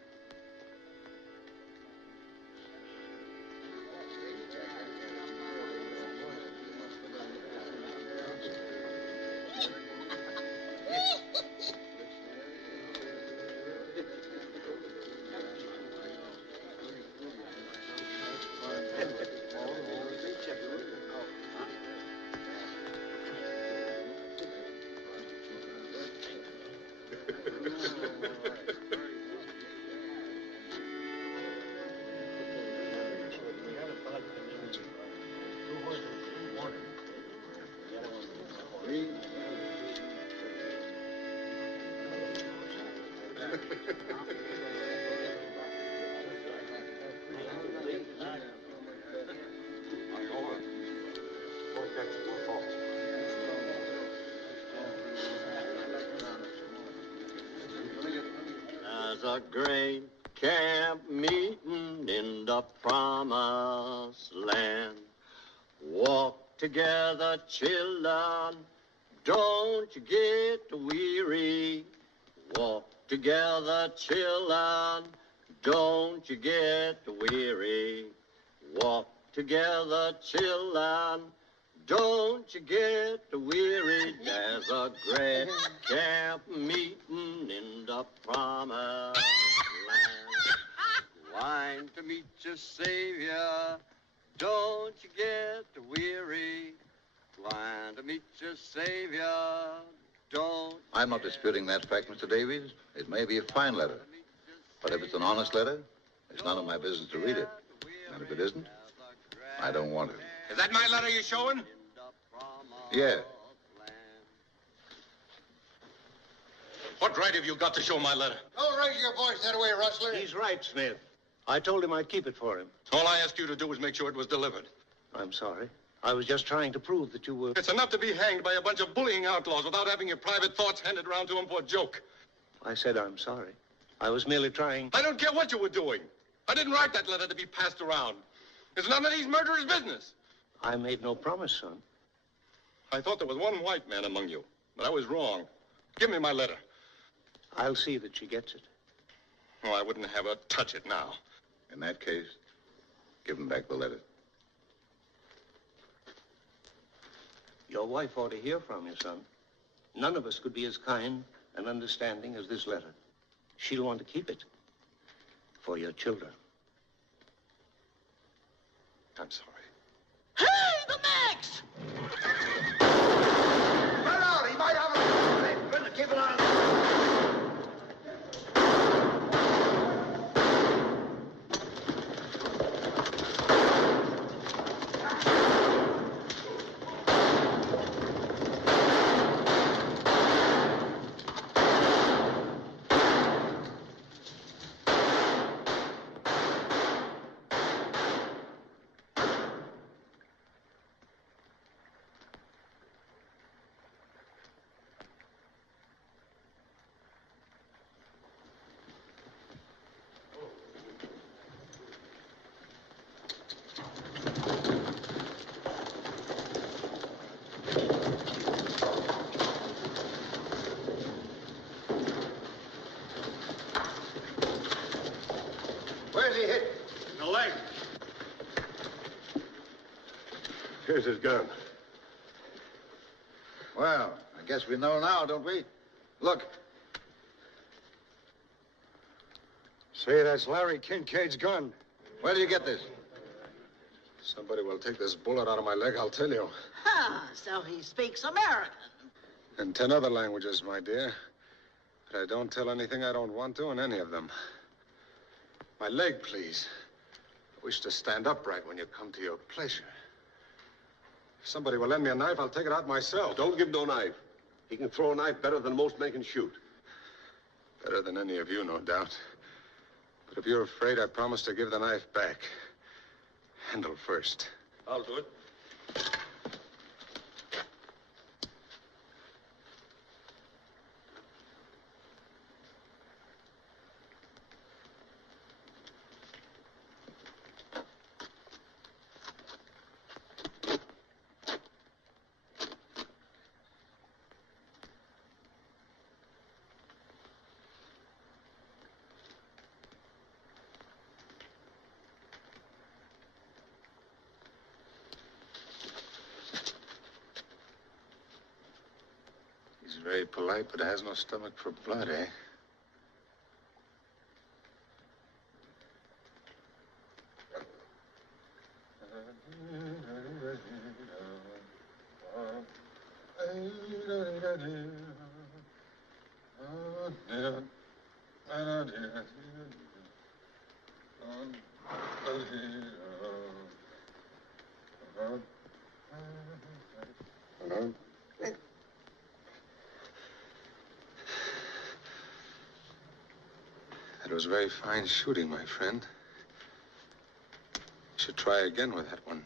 There's a great camp meeting in the promised land. Walk together, children, don't you get weary. Walk together, children, don't you get weary. Walk together, children, don't you get weary. There's a great camp meeting in the promised land. Wine to meet your Savior, don't you get weary. Flying to meet your savior. Don't. I'm not disputing that fact, Mr. Davies. It may be a fine letter. But if it's an honest letter, it's none of my business to read it. And if it isn't, I don't want it. Is that my letter you're showing? Yeah. What right have you got to show my letter? Don't raise your voice that way, Rustler. He's right, Smith. I told him I'd keep it for him. All I asked you to do was make sure it was delivered. I'm sorry. I was just trying to prove that you were... It's enough to be hanged by a bunch of bullying outlaws without having your private thoughts handed around to them for a joke. I said I'm sorry. I was merely trying... I don't care what you were doing. I didn't write that letter to be passed around. It's none of these murderers' business. I made no promise, son. I thought there was one white man among you, but I was wrong. Give me my letter. I'll see that she gets it. Oh, I wouldn't have her touch it now. In that case, give him back the letter. Your wife ought to hear from you, son. None of us could be as kind and understanding as this letter. She'll want to keep it for your children. I'm sorry. Hey, the Max! Run out! He might have a... Keep it on. Where's he hit? In the leg. Here's his gun. Well, I guess we know now, don't we? Look. Say, that's Larry Kincaid's gun. Where did you get this? Somebody will take this bullet out of my leg, I'll tell you. Ah, so he speaks American. And 10 other languages, my dear. But I don't tell anything I don't want to in any of them. My leg, please. I wish to stand upright when you come to your pleasure. If somebody will lend me a knife, I'll take it out myself. Don't give no knife. He can throw a knife better than most men can shoot. Better than any of you, no doubt. But if you're afraid, I promise to give the knife back. Handle first. I'll do it. He's very polite, but has no stomach for blood, eh? That was very fine shooting, my friend. You should try again with that one.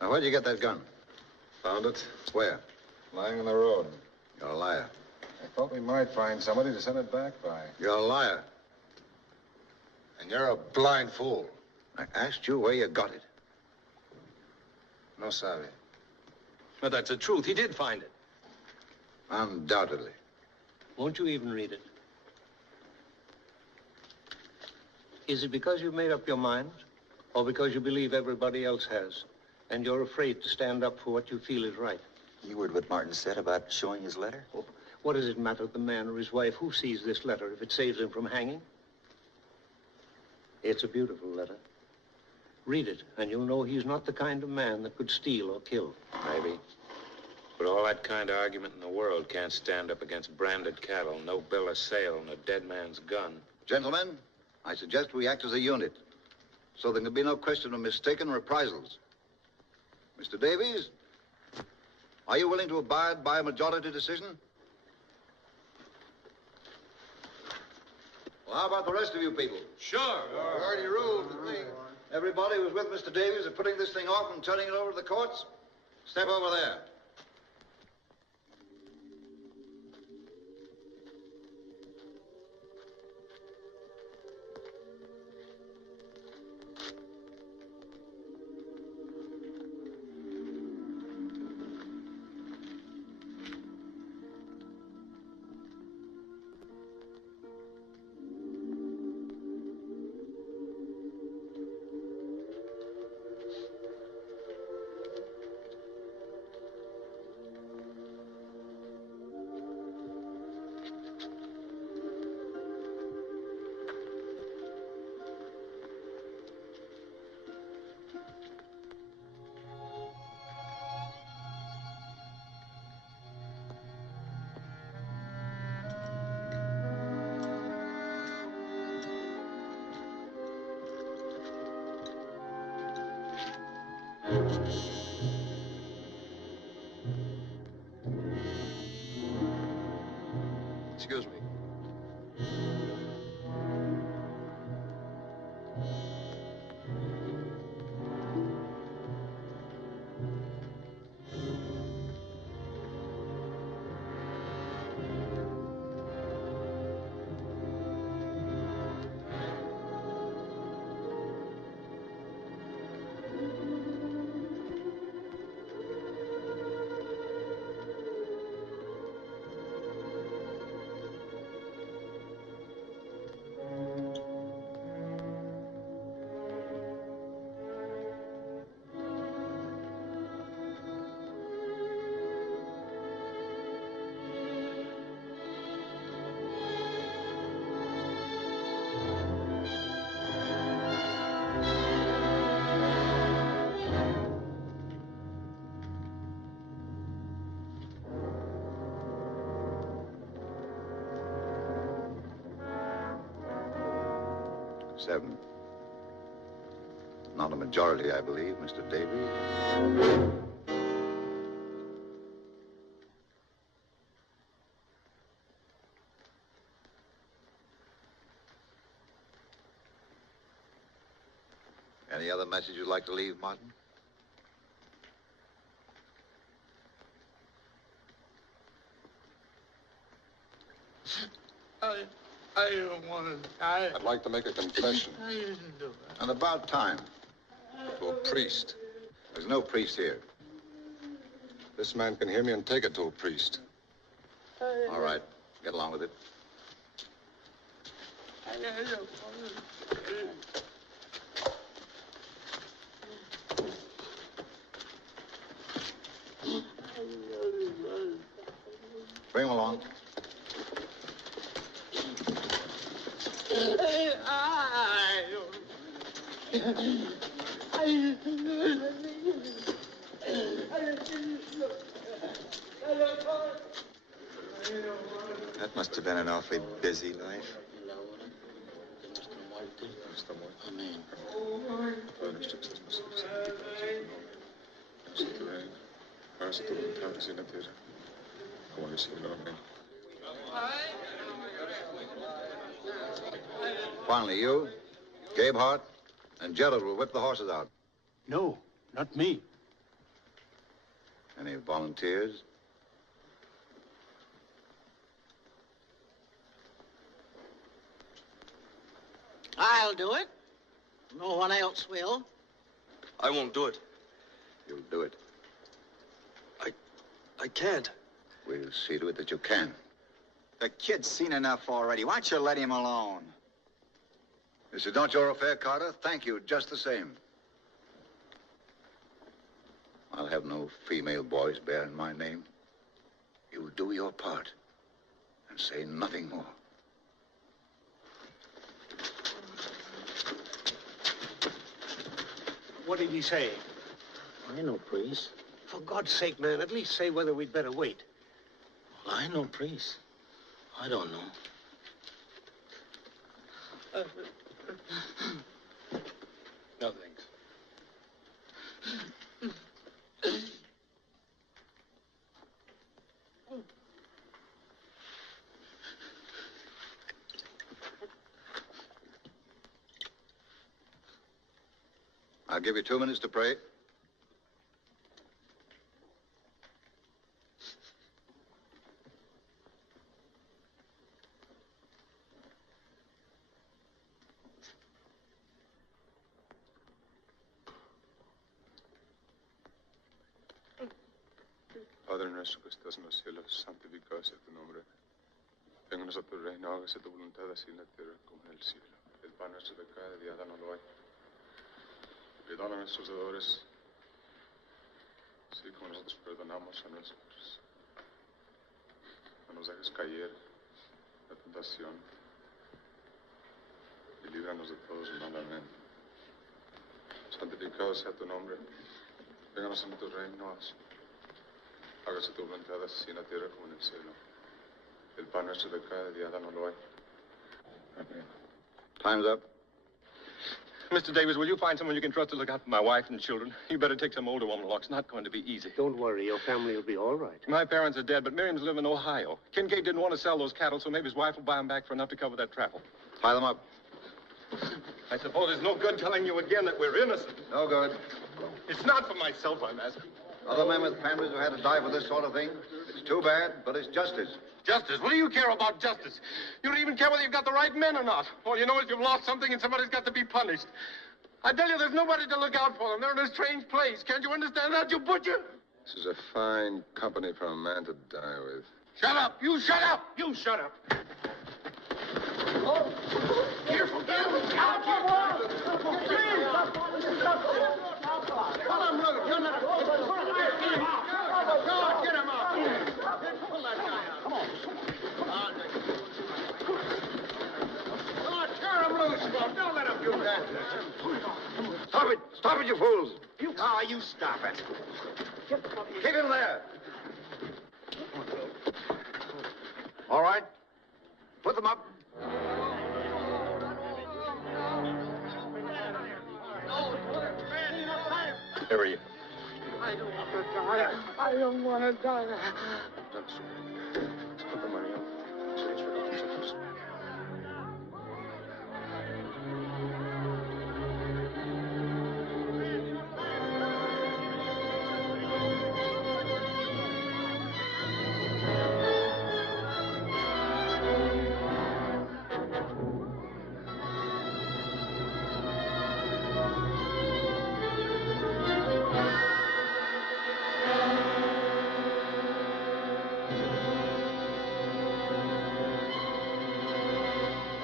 Now, where'd you get that gun? Found it? Where? Lying on the road. You're a liar. I thought we might find somebody to send it back by. You're a liar. And you're a blind fool. I asked you where you got it. No sabe. But that's the truth. He did find it. Undoubtedly. Won't you even read it? Is it because you've made up your mind, or because you believe everybody else has, and you're afraid to stand up for what you feel is right? You heard what Martin said about showing his letter? What does it matter to the man or his wife who sees this letter if it saves him from hanging? It's a beautiful letter. Read it, and you'll know he's not the kind of man that could steal or kill. Maybe. But all that kind of argument in the world can't stand up against branded cattle, no bill of sale, and a dead man's gun. Gentlemen, I suggest we act as a unit, so there can be no question of mistaken reprisals. Mr. Davies, are you willing to abide by a majority decision? Well, how about the rest of you people? Sure. Already ruled with me. Everybody who's with Mr. Davies is putting this thing off and turning it over to the courts. Step over there. Excuse me. Seven. Not a majority, I believe, Mr. Davies. Any other message you'd like to leave, Martin? I don't want to die. I'd like to make a confession. I didn't do it. And about time. To a priest. There's no priest here. This man can hear me and take it to a priest. All right. Get along with it. I don't want to. Bring him along. That must have been an awfully busy life. Finally, you, Gabehart, and Gerald will whip the horses out. No, not me. Any volunteers? I'll do it. No one else will. I won't do it. You'll do it. I can't. We'll see to it that you can. The kid's seen enough already. Why don't you let him alone? This is not your affair, Carter. Thank you, just the same. I'll have no female boys bearing my name. You'll do your part. Say nothing more. What did he say? I know, priest. For God's sake, man, at least say whether we'd better wait. Well, I know, priest. I don't know. No, thanks. I'll give you 2 minutes to pray. Padre nuestro que estás en los cielos, santificado sea tu nombre. Vénganos a tu reino, hágase tu voluntad así en la tierra como en el cielo. El pan nuestro de cada día, dánoslo hoy. Perdona a nuestros deudores, así como nosotros perdonamos a nuestros. No nos dejes caer en la tentación y líbranos de todos el mal. Amén. Santificado sea tu nombre. Vénganos a tu reino. Hágase tu voluntad así en la tierra como en el cielo. El pan nuestro de cada día, dánoslo hoy. Amén. Time's up. Mr. Davis, will you find someone you can trust to look out for my wife and children? You better take some older woman along. It's not going to be easy. Don't worry, your family will be all right. My parents are dead, but Miriam's live in Ohio. Kincaid didn't want to sell those cattle, so maybe his wife will buy them back for enough to cover that travel. Tie them up. I suppose it's no good telling you again that we're innocent. No good. It's not for myself I'm asking. Other men with families who had to die for this sort of thing. It's too bad, but it's justice. Justice? What do you care about justice? You don't even care whether you've got the right men or not. All you know is you've lost something and somebody's got to be punished. I tell you, there's nobody to look out for them. They're in a strange place. Can't you understand that, you butcher? This is a fine company for a man to die with. Shut up! You shut up! You shut up! Oh. Careful, careful! Come on, brother! You're not a... Get him out! Pull that guy out. Come on. Tear him loose, Bob. Don't let him do that. Stop it! Stop it, you fools! You stop it. Keep him there. All right. Put them up. Where are you? I don't want to die. I don't want to die. Put the money up. Change for nosotros.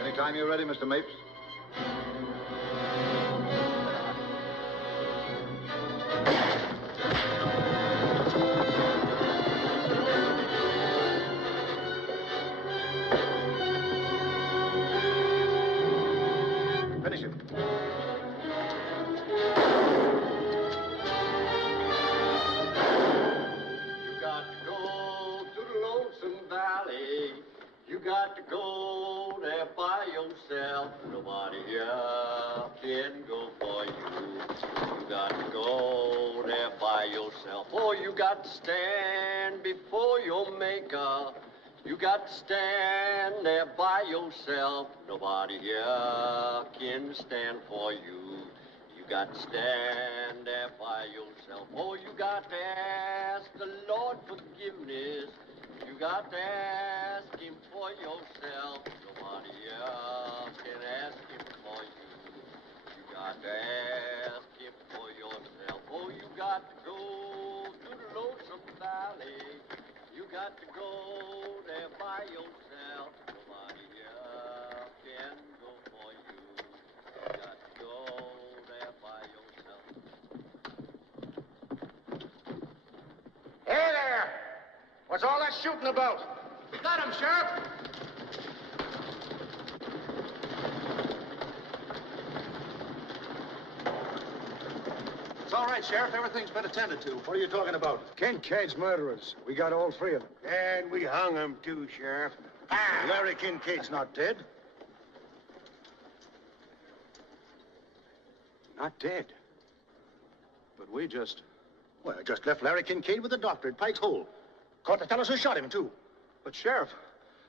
Anytime you're ready, Mr. Mapes. Finish it. You got to go to the lonesome valley. You got to go there by yourself. Nobody here can go for you. You got to go there by yourself. Oh, you got to stand before your maker. You got to stand there by yourself. Nobody here can stand for you. You got to stand there by yourself. Oh, you got to ask the Lord forgiveness. You got to ask him for yourself. Nobody else can ask him for you. You got to ask him for yourself. Oh, you got to go to the lonesome valley. You got to go there by yourself. Nobody else can go for you. You got to go there by yourself. Hey there! What's all that shooting about? Got him, Sheriff! It's all right, Sheriff. Everything's been attended to. What are you talking about? Kincaid's murderers. We got all three of them. And we hung him, too, Sheriff. Larry Kincaid's not dead. Not dead. But we just... Well, I just left Larry Kincaid with the doctor at Pike's Hole. Caught the fellows who shot him, too. But, Sheriff,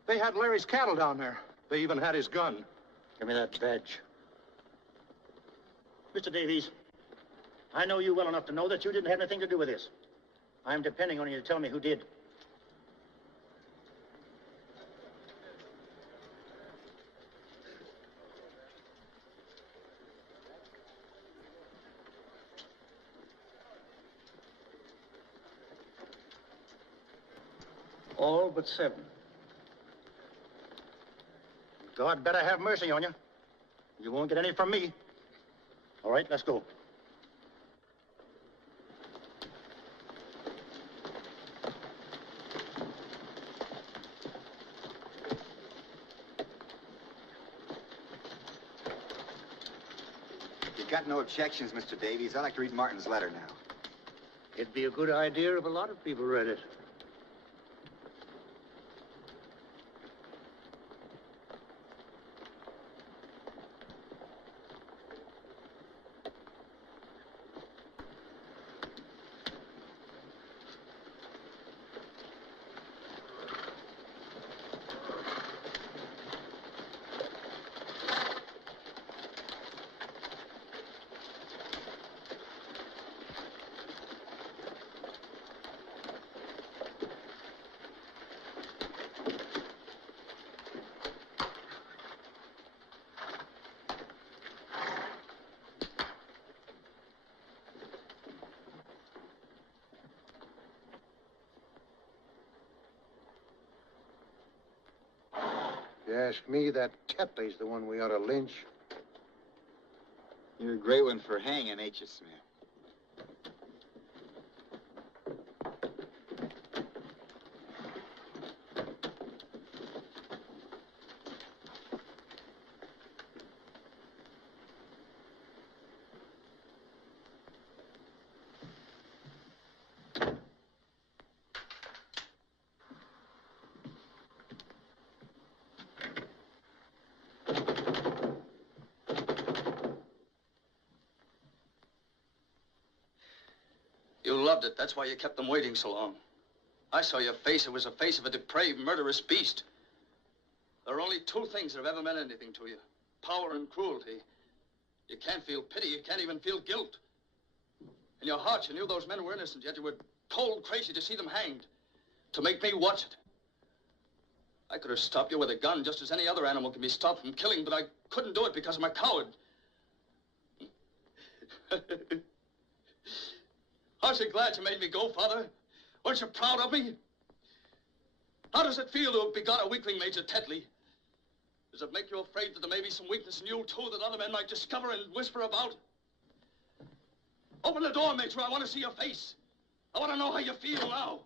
they had Larry's cattle down there. They even had his gun. Give me that badge. Mr. Davies, I know you well enough to know that you didn't have anything to do with this. I'm depending on you to tell me who did. All but 7. God better have mercy on you. You won't get any from me. All right, let's go. You got no objections, Mr. Davies? I'd like to read Martin's letter now. It'd be a good idea if a lot of people read it. If you ask me, that Tetley's the one we ought to lynch. You're a great one for hanging, ain't you, Smith? You loved it. That's why you kept them waiting so long. I saw your face. It was the face of a depraved, murderous beast. There are only 2 things that have ever meant anything to you. Power and cruelty. You can't feel pity. You can't even feel guilt. In your heart, you knew those men were innocent, yet you were cold crazy to see them hanged. To make me watch it. I could have stopped you with a gun just as any other animal can be stopped from killing, but I couldn't do it because I'm a coward. Aren't you glad you made me go, Father? Weren't you proud of me? How does it feel to have begot a weakling, Major Tetley? Does it make you afraid that there may be some weakness in you, too, that other men might discover and whisper about? Open the door, Major. I want to see your face. I want to know how you feel now.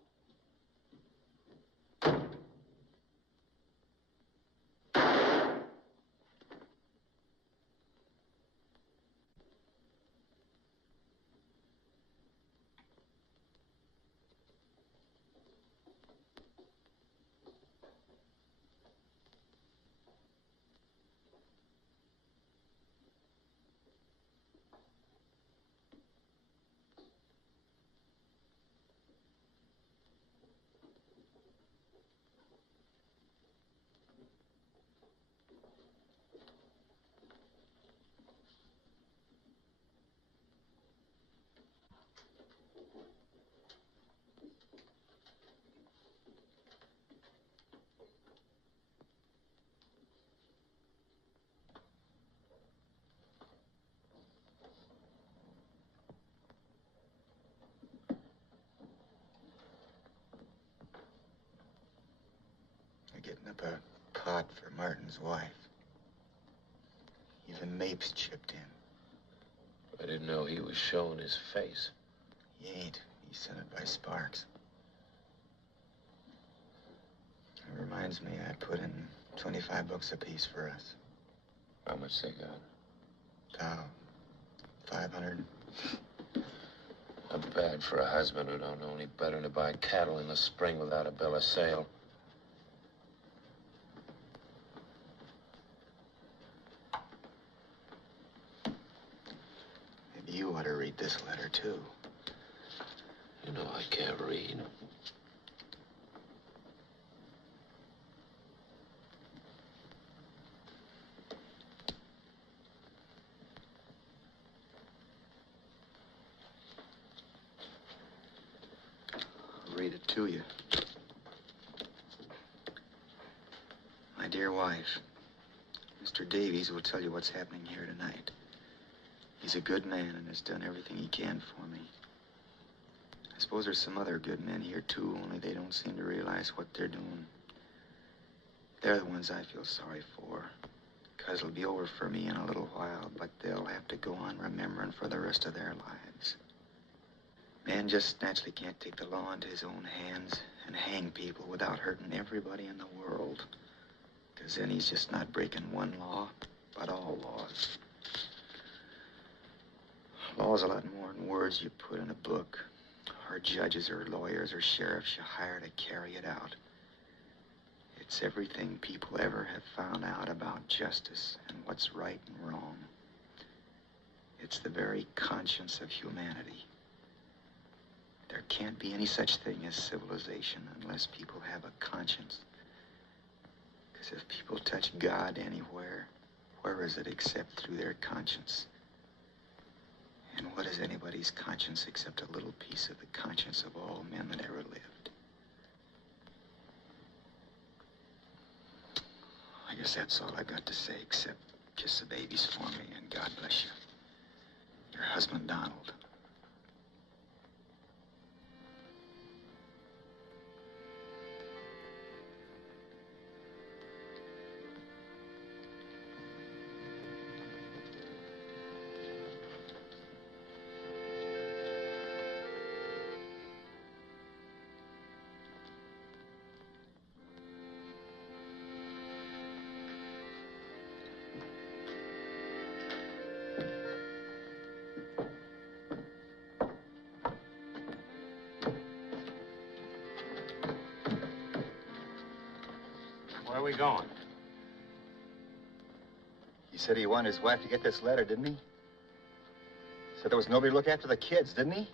Getting up a pot for Martin's wife. Even Mapes chipped in. I didn't know he was showing his face. He ain't. He's sent it by Sparks. Never mind. reminds me, I put in $25 apiece for us. How much they got? About 500. Not bad for a husband who don't know any better than to buy cattle in the spring without a bill of sale. Maybe you ought to read this letter, too. You know I can't read. Read it to you. My dear wife, Mr. Davies will tell you what's happening here tonight. He's a good man and has done everything he can for me. I suppose there's some other good men here, too, only they don't seem to realize what they're doing. They're the ones I feel sorry for, because it'll be over for me in a little while, but they'll have to go on remembering for the rest of their lives. Man just naturally can't take the law into his own hands and hang people without hurting everybody in the world. Because then he's just not breaking one law, but all laws. Law's a lot more than words you put in a book, or judges or lawyers or sheriffs you hire to carry it out. It's everything people ever have found out about justice and what's right and wrong. It's the very conscience of humanity. There can't be any such thing as civilization unless people have a conscience. Because if people touch God anywhere, where is it except through their conscience? And what is anybody's conscience except a little piece of the conscience of all men that ever lived? I guess that's all I got to say, except kiss the babies for me and God bless you. Your husband, Donald. Where are we going? He said he wanted his wife to get this letter, didn't he? Said there was nobody to look after the kids, didn't he?